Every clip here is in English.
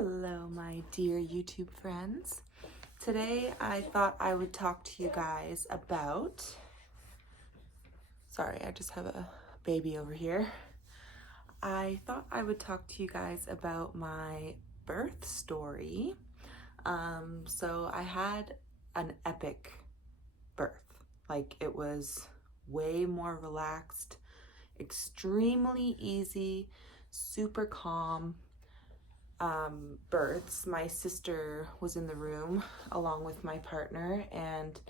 Hello, my dear YouTube friends. Today I thought I would talk to you guys about, sorry, I just have a baby over here. I thought I would talk to you guys about my birth story. So I had an epic birth. Like, it was way more relaxed, extremely easy, super calm. Births. My sister was in the room along with my partner, and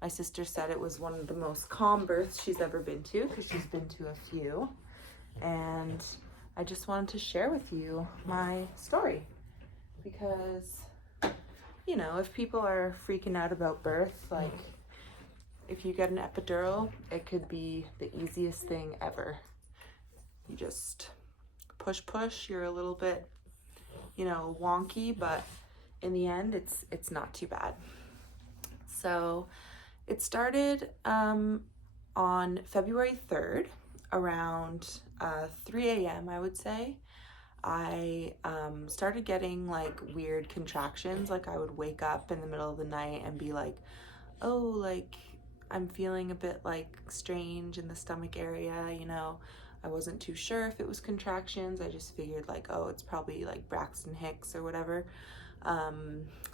my sister said it was one of the most calm births she's ever been to because she's been to a few. And I just wanted to share with you my story because, you know, if people are freaking out about birth, like if you get an epidural, it could be the easiest thing ever. You just push, you're a little bit, you know, wonky, but in the end it's not too bad. So it started on February 3rd around 3 a.m. I would say. I started getting like weird contractions. Like, I would wake up in the middle of the night and be like, oh, like I'm feeling a bit like strange in the stomach area, you know. I wasn't too sure if it was contractions. I just figured like, oh, it's probably like Braxton Hicks or whatever,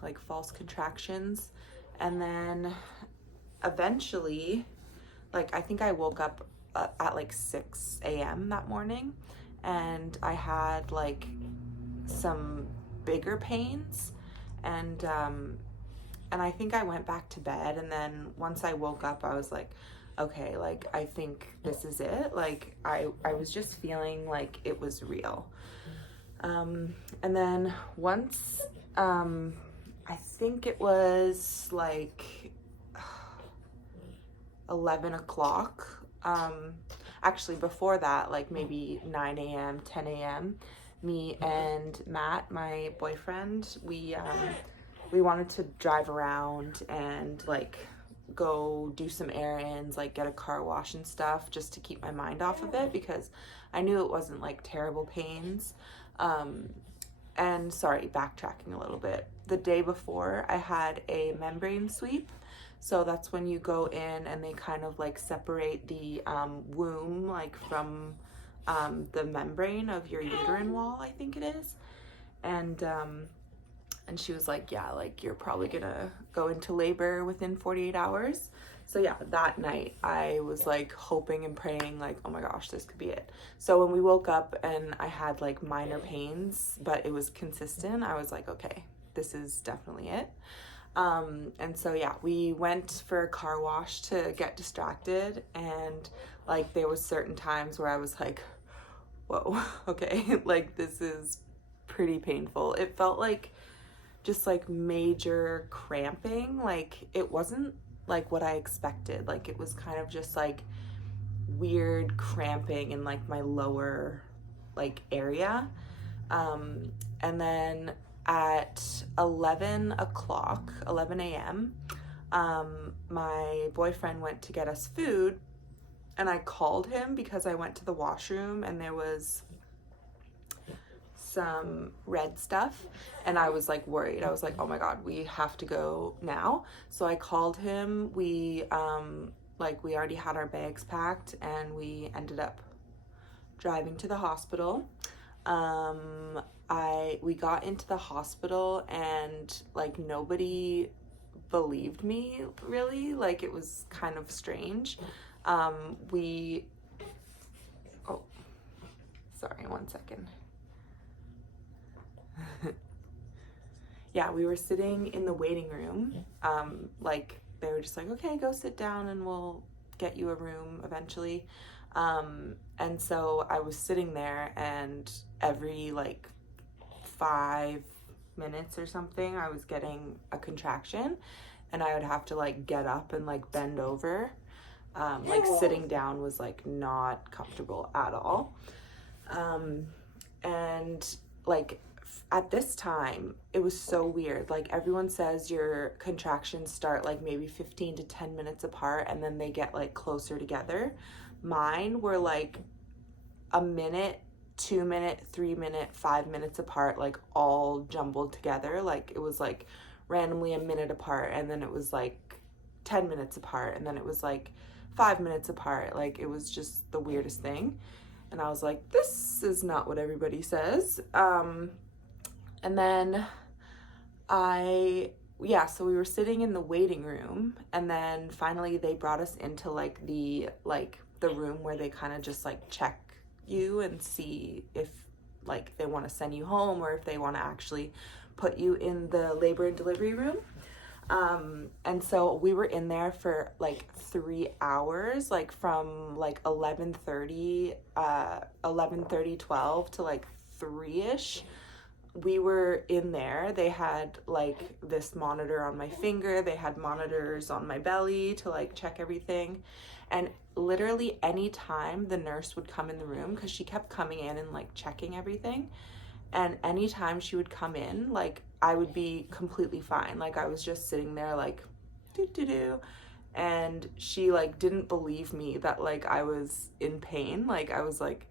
like false contractions. And then eventually, like, I think I woke up at like 6 a.m. that morning, and I had like some bigger pains, and I think I went back to bed, and then once I woke up, I was like, okay, like I think this is it. Like I was just feeling like it was real. And then once, I think it was like 11 o'clock. Actually before that, like maybe 9 a.m., 10 a.m., me and Matt, my boyfriend, we wanted to drive around and like go do some errands, like get a car wash and stuff, just to keep my mind off of it because I knew it wasn't like terrible pains. And sorry, backtracking a little bit. The day before, I had a membrane sweep. So that's when you go in and they kind of like separate the womb like from the membrane of your uterine wall, I think it is. And she was like, yeah, like you're probably gonna go into labor within 48 hours. So yeah, that night I was like hoping and praying like, oh my gosh, this could be it. So when we woke up and I had like minor pains, but it was consistent, I was like, okay, this is definitely it. And so yeah, we went for a car wash to get distracted, and like there was certain times where I was like, whoa, okay, like this is pretty painful. It felt like just like major cramping. Like it wasn't like what I expected. Like it was kind of just like weird cramping in like my lower like area. And then at 11 a.m., my boyfriend went to get us food, and I called him because I went to the washroom and there was some red stuff, and I was like worried. I was like, oh my god, we have to go now. So I called him. We we already had our bags packed, and we ended up driving to the hospital. We got into the hospital, and like nobody believed me, really. Like it was kind of strange. Oh, sorry, one second. Yeah, we were sitting in the waiting room. Like they were just like, okay, go sit down and we'll get you a room eventually. And so I was sitting there, and every like 5 minutes or something, I was getting a contraction, and I would have to like get up and like bend over. Like sitting down was like not comfortable at all. And like at this time, it was so weird. Like everyone says your contractions start like maybe 15 to 10 minutes apart, and then they get like closer together. Mine were like a minute 2 minute, 3 minute, 5 minutes apart, like all jumbled together. Like it was like randomly a minute apart, and then it was like 10 minutes apart, and then it was like 5 minutes apart. Like it was just the weirdest thing. And I was like, this is not what everybody says. And then so we were sitting in the waiting room, and then finally they brought us into like the room where they kind of just like check you and see if like they want to send you home or if they want to actually put you in the labor and delivery room. And so we were in there for like 3 hours, like from like 11:30, 12 to like 3ish. We were in there. They had like this monitor on my finger. They had monitors on my belly to like check everything. And literally any time the nurse would come in the room, because she kept coming in and like checking everything, and anytime she would come in, like I would be completely fine. Like I was just sitting there like do, and she like didn't believe me that like I was in pain. Like I was like,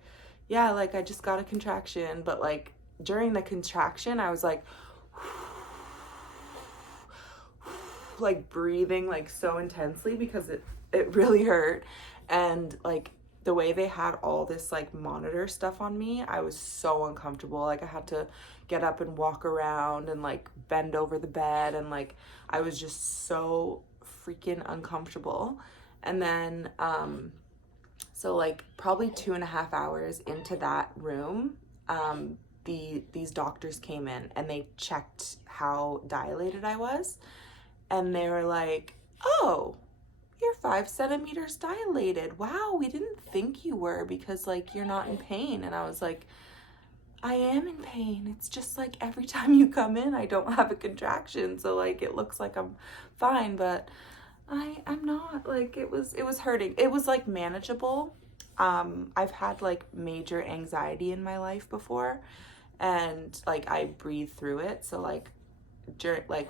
yeah, like I just got a contraction. But like during the contraction I was like like breathing like so intensely because it really hurt. And like the way they had all this like monitor stuff on me, I was so uncomfortable. Like I had to get up and walk around and like bend over the bed, and like I was just so freaking uncomfortable. And then so like probably 2.5 hours into that room, these doctors came in and they checked how dilated I was, and they were like, oh, you're 5 centimeters dilated. Wow, we didn't think you were, because like you're not in pain. And I was like, I am in pain. It's just like every time you come in, I don't have a contraction. So like it looks like I'm fine, but I'm not. Like it was hurting. It was like manageable. I've had like major anxiety in my life before, and like I breathe through it. So like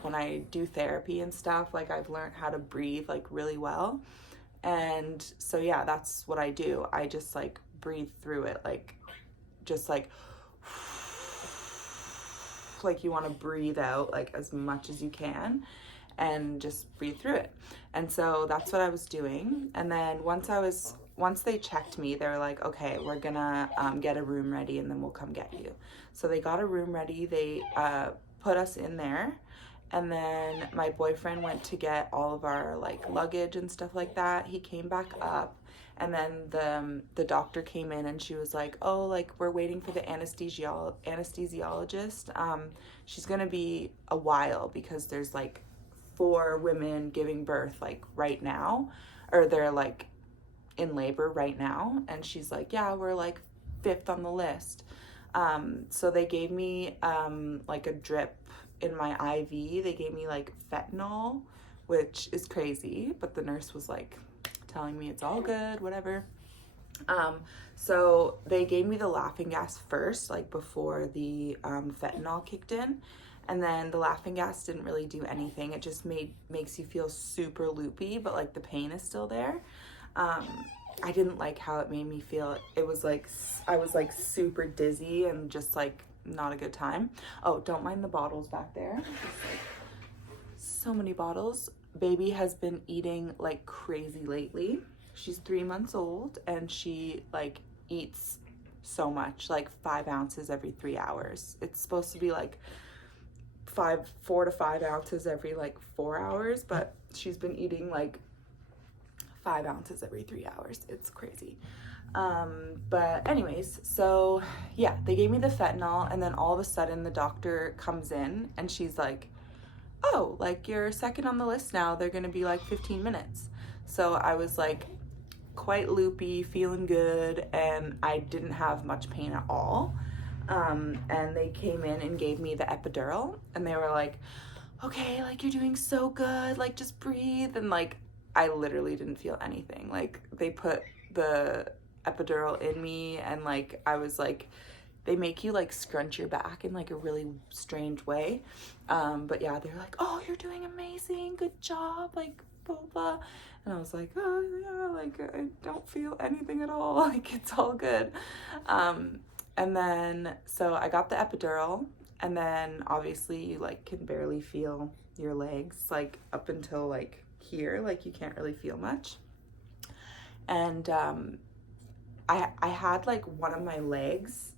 when I do therapy and stuff, like I've learned how to breathe like really well. And so yeah, that's what I do. I just like breathe through it, like just like you want to breathe out like as much as you can and just breathe through it. And so that's what I was doing. And then once they checked me, they were like, okay, we're gonna get a room ready and then we'll come get you. So they got a room ready. They put us in there, and then my boyfriend went to get all of our like luggage and stuff like that. He came back up, and then the doctor came in and she was like, oh, like we're waiting for the anesthesiologist. She's gonna be a while because there's like 4 women giving birth like right now, or they're like in labor right now. And she's like, yeah, we're like 5th on the list. So they gave me like a drip in my IV. They gave me like fentanyl, which is crazy, but the nurse was like telling me it's all good, whatever. So they gave me the laughing gas first, like before the fentanyl kicked in. And then the laughing gas didn't really do anything. It just makes you feel super loopy, but like the pain is still there. I didn't like how it made me feel. It was like, I was like super dizzy and just like not a good time. Oh, don't mind the bottles back there. Just, like, so many bottles. Baby has been eating like crazy lately. She's 3 months old and she like eats so much, like 5 ounces every 3 hours. It's supposed to be like 4 to 5 ounces every like 4 hours, but she's been eating like 5 ounces every 3 hours. It's crazy. But anyways, so yeah, they gave me the fentanyl, and then all of a sudden the doctor comes in and she's like, oh, like you're 2nd on the list now. They're gonna be like 15 minutes. So I was like quite loopy, feeling good, and I didn't have much pain at all. And they came in and gave me the epidural, and they were like, okay, like you're doing so good, like just breathe. And like I literally didn't feel anything. Like they put the epidural in me, and like I was like, they make you like scrunch your back in like a really strange way. But yeah, they're like, oh, you're doing amazing, good job, like blah blah. And I was like, oh yeah, like I don't feel anything at all, like it's all good. And then, so I got the epidural, and then obviously you like can barely feel your legs, like up until like here, like you can't really feel much. And I had like one of my legs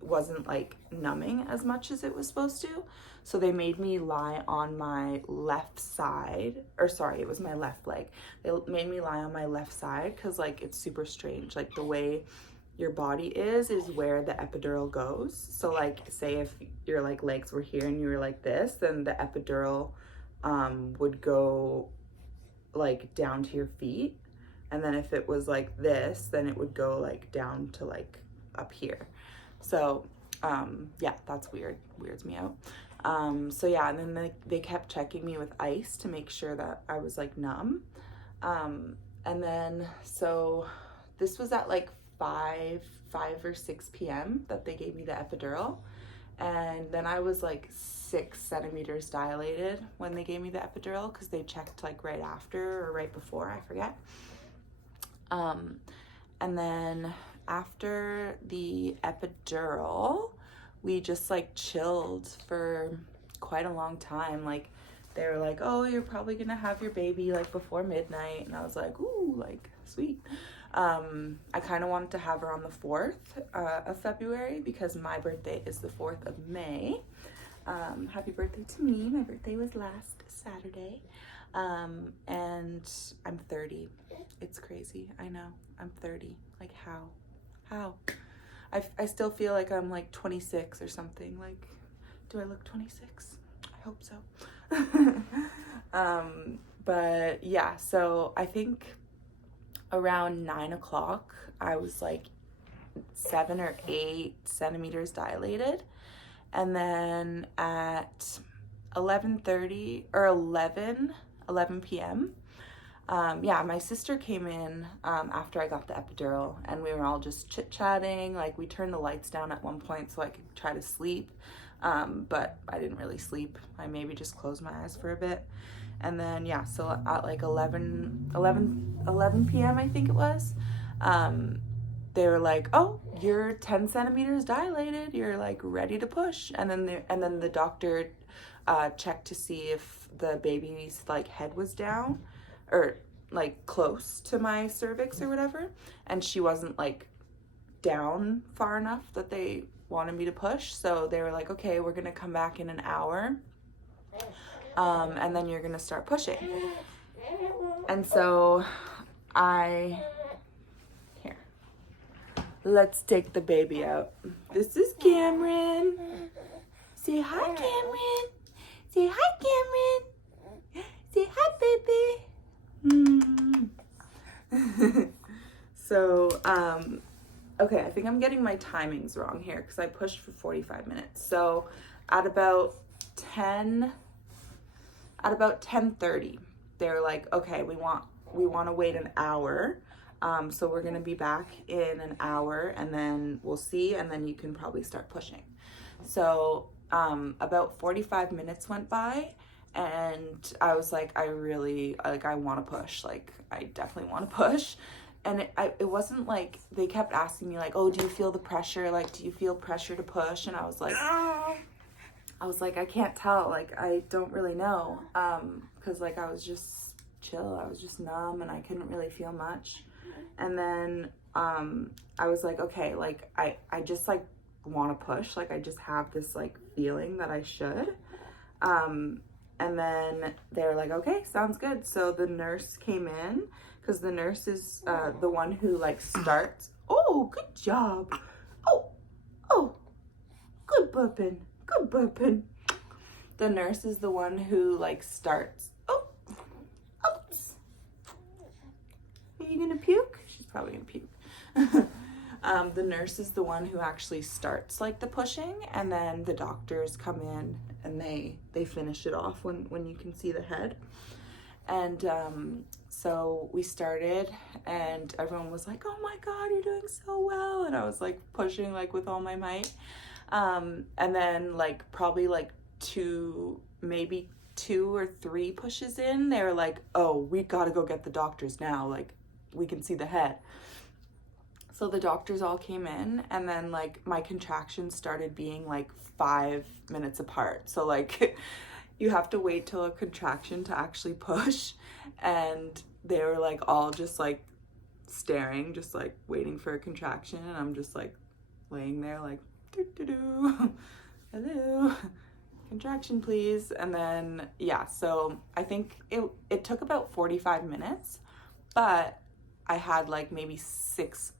wasn't like numbing as much as it was supposed to. So they made me lie on my left side, or sorry, it was my left leg. They made me lie on my left side because like it's super strange. Like the way your body is where the epidural goes. So like say if your like legs were here and you were like this, then the epidural would go like down to your feet. And then if it was like this, then it would go like down to like up here. So yeah, that's weird, weirds me out. So yeah, and then they kept checking me with ice to make sure that I was like numb. And then, so this was at like 5 or 6 p.m. that they gave me the epidural. And then I was like 6 centimeters dilated when they gave me the epidural, because they checked like right after or right before, I forget. And then after the epidural, we just like chilled for quite a long time. Like they were like, oh, you're probably gonna have your baby like before midnight. And I was like, ooh, like sweet. I kind of wanted to have her on the 4th of February because my birthday is the 4th of May. Happy birthday to me. My birthday was last Saturday. And I'm 30. It's crazy. I know. I'm 30. Like how? I still feel like I'm like 26 or something. Like, do I look 26? I hope so. But yeah, so I think around 9 o'clock, I was like 7 or 8 centimeters dilated. And then at 11:30 or 11 p.m. Yeah, my sister came in after I got the epidural, and we were all just chit-chatting. Like we turned the lights down at one point so I could try to sleep, but I didn't really sleep. I maybe just closed my eyes for a bit. And then yeah, so at like 11 p.m. I think it was, they were like, oh, you're 10 centimeters dilated, you're like ready to push. And then the doctor checked to see if the baby's like head was down or like close to my cervix or whatever, and she wasn't like down far enough that they wanted me to push. So they were like, okay, we're gonna come back in an hour, and then you're gonna start pushing. And so here, let's take the baby out. This is Cameron. Say hi, Cameron. Say hi, Cameron. Say hi, baby. So, okay, I think I'm getting my timings wrong here because I pushed for 45 minutes. So at about 10:30, they're like, okay, we want to wait an hour. So we're going to be back in an hour, and then we'll see, and then you can probably start pushing. So about 45 minutes went by, and I was like, I want to push. Like, I definitely want to push. And it wasn't like, they kept asking me like, oh, do you feel the pressure? Like, do you feel pressure to push? And I was like, I can't tell. Like, I don't really know. Cause like, I was just chill. I was just numb and I couldn't really feel much. And then, I was like, okay, like, I just like want to push. Like, I just have this like feeling that I should. And then they were like, okay, sounds good. So the nurse came in, because the nurse is the one who like starts. Oh, good job. Oh, good burping. The nurse is the one who like starts. Oh, oops. Are you gonna puke? She's probably gonna puke. The nurse is the one who actually starts like the pushing, and then the doctors come in and they finish it off when you can see the head. And so we started, and everyone was like, oh my God, you're doing so well. And I was like pushing like with all my might. And then like probably like maybe 2 or 3 pushes in, they were like, oh, we gotta go get the doctors now. Like, we can see the head. So the doctors all came in, and then like my contractions started being like 5 minutes apart. So like you have to wait till a contraction to actually push. And they were like all just like staring, just like waiting for a contraction. And I'm just like laying there like, doo doo doo, hello, contraction please. And then yeah, so I think it took about 45 minutes, but I had like maybe six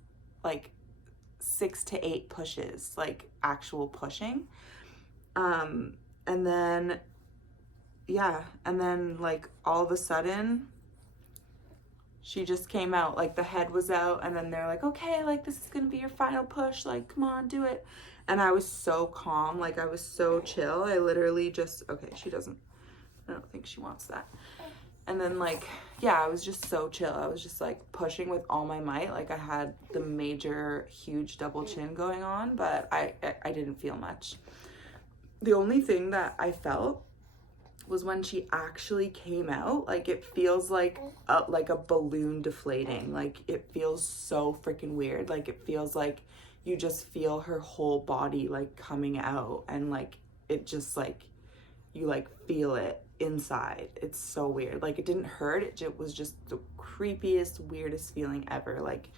to eight pushes, like actual pushing. And then yeah, and then like all of a sudden she just came out, like the head was out, and then they're like, okay, like this is gonna be your final push, like come on, do it. And I was so calm, like I was so chill. I literally just, okay, I don't think she wants that. And then like, yeah, I was just so chill. I was just like pushing with all my might. Like I had the major, huge double chin going on, but I didn't feel much. The only thing that I felt was when she actually came out, like it feels like a balloon deflating. Like it feels so freaking weird. Like it feels like you just feel her whole body like coming out, and like it just like you like feel it inside. It's so weird. Like it didn't hurt, it was just the creepiest, weirdest feeling ever. Like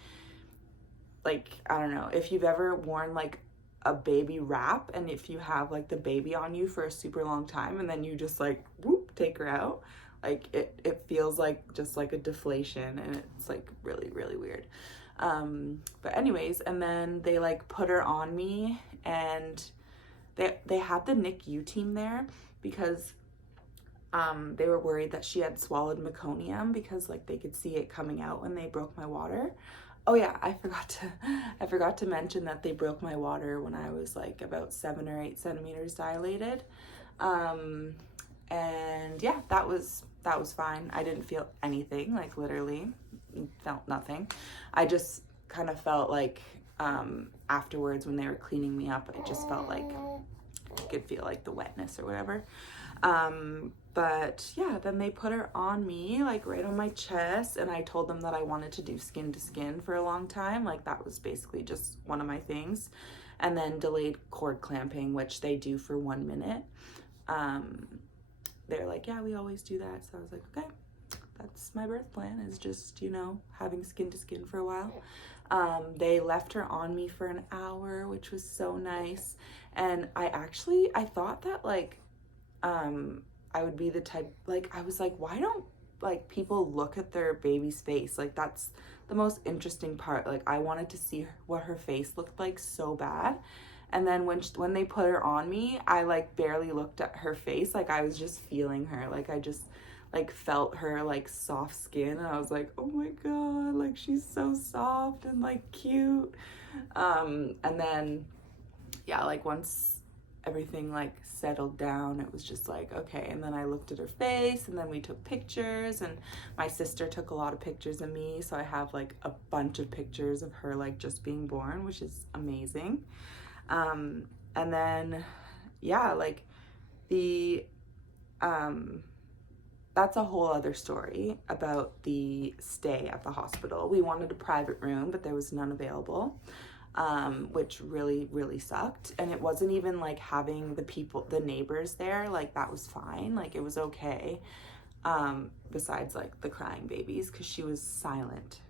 I don't know if you've ever worn like a baby wrap, and if you have like the baby on you for a super long time and then you just like whoop take her out, like it feels like just like a deflation, and it's like really, really weird. But anyways, and then they like put her on me, and they had the NICU team there because they were worried that she had swallowed meconium, because like they could see it coming out when they broke my water. Oh yeah, I forgot to mention that they broke my water when I was like about 7 or 8 centimeters dilated. And yeah, that was fine. I didn't feel anything, like literally felt nothing. I just kind of felt like afterwards when they were cleaning me up, I just felt like I could feel like the wetness or whatever. But yeah, then they put her on me, like right on my chest, and I told them that I wanted to do skin to skin for a long time. Like that was basically just one of my things. And then delayed cord clamping, which they do for 1 minute. They're like, yeah, we always do that. So I was like, okay, that's my birth plan, is just, you know, having skin to skin for a while. They left her on me for an hour, which was so nice. And I thought that like, I would be the type, like, I was like, why don't like people look at their baby's face? Like that's the most interesting part. Like I wanted to see what her face looked like so bad. And then when they put her on me, I like barely looked at her face. Like I was just feeling her. Like I just like felt her like soft skin, and I was like, oh my God, like she's so soft and like cute. And then yeah, like once everything like settled down, it was just like, okay. And then I looked at her face, and then we took pictures, and my sister took a lot of pictures of me, so I have like a bunch of pictures of her like just being born, which is amazing. And then yeah, like the that's a whole other story about the stay at the hospital. We wanted a private room, but there was none available, which really, really sucked. And it wasn't even like having the neighbors there, like that was fine, like it was okay. Besides like the crying babies, because she was silent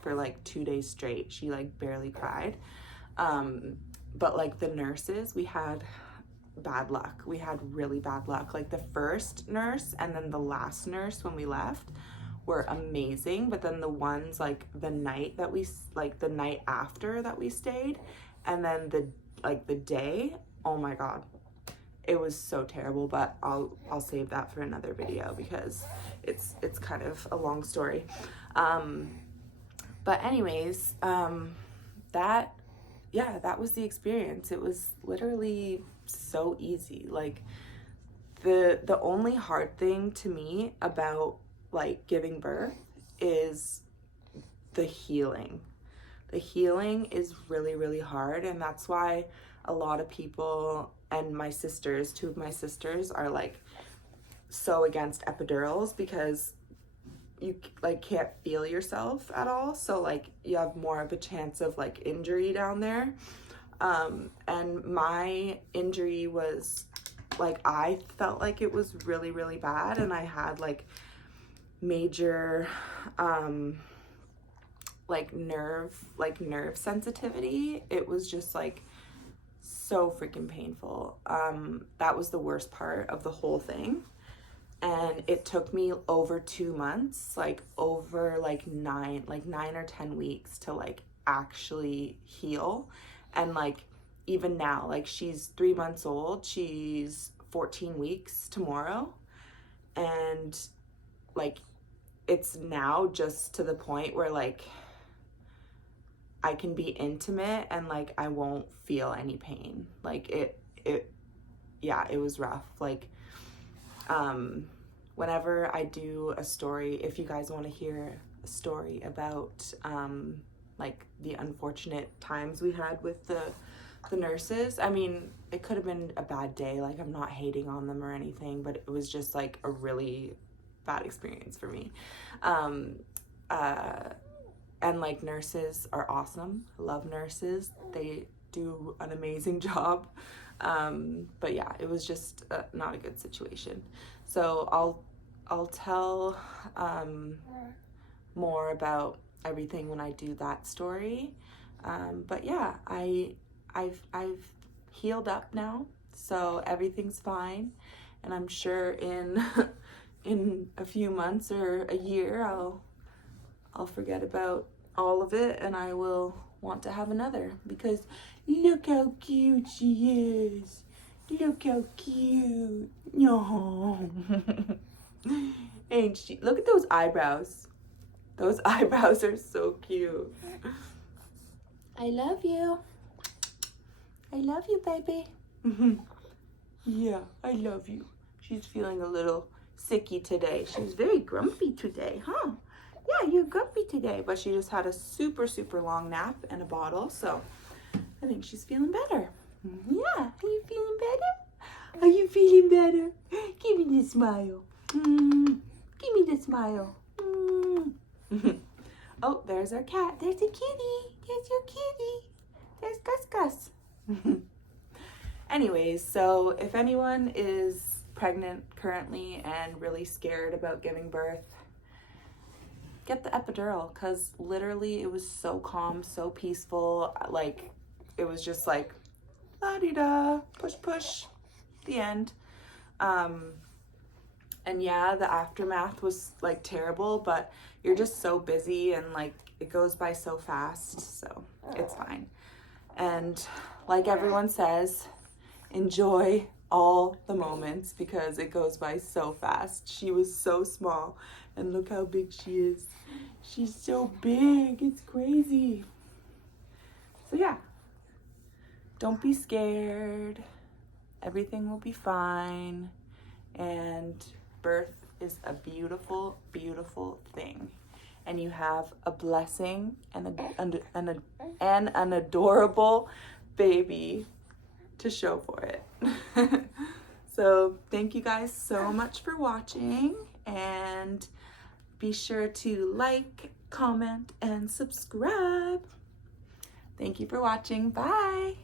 for like 2 days straight. She like barely cried. But like the nurses, we had bad luck. We had really bad luck. Like the first nurse and then the last nurse when we left were amazing, but then the ones like the night after that we stayed, and then the day, oh my God, it was so terrible. But I'll save that for another video because it's kind of a long story. But anyways, that was the experience. It was literally so easy. Like the only hard thing to me about like giving birth is the healing. The healing is really, really hard, and that's why a lot of people, and my sisters, 2 of my sisters, are like so against epidurals, because you like can't feel yourself at all, so like you have more of a chance of like injury down there. And my injury was like, I felt like it was really, really bad, and I had like major like nerve sensitivity. It was just like so freaking painful. That was the worst part of the whole thing. And it took me over 2 months, like over like nine or 10 weeks to like actually heal. And like even now, like she's 3 months old, she's 14 weeks tomorrow, and like it's now just to the point where like I can be intimate and like I won't feel any pain. Like it was rough. Like whenever I do a story, if you guys want to hear a story about like the unfortunate times we had with the nurses, I mean, it could have been a bad day, like I'm not hating on them or anything, but it was just like a really bad experience for me. And like nurses are awesome. I love nurses. They do an amazing job. But yeah, it was just not a good situation. So I'll tell more about everything when I do that story. But yeah, I've healed up now, so everything's fine, and I'm sure in in a few months or a year I'll forget about all of it, and I will want to have another, because look how cute she is. Look how cute. No. Ain't she? Look at those eyebrows. Those eyebrows are so cute. I love you. I love you, baby. Yeah, I love you. She's feeling a little sicky today. She's very grumpy today, huh? Yeah, you're grumpy today, but she just had a super, super long nap and a bottle, so I think she's feeling better. Yeah, are you feeling better? Are you feeling better? Give me the smile. Give me the smile. Oh, there's our cat. There's a kitty. There's your kitty. There's Gus Gus. Anyways, so if anyone is pregnant currently and really scared about giving birth, get the epidural, because literally it was so calm, so peaceful. Like it was just like la-di-da, push push, the end. And yeah, the aftermath was like terrible, but you're just so busy and like it goes by so fast, so it's fine. And like everyone says, enjoy all the moments because it goes by so fast. She was so small, and look how big she is. She's so big, it's crazy. So yeah, don't be scared. Everything will be fine. And birth is a beautiful, beautiful thing. And you have a blessing and an adorable baby to show for it. So thank you guys so much for watching, and be sure to like, comment, and subscribe. Thank you for watching. Bye.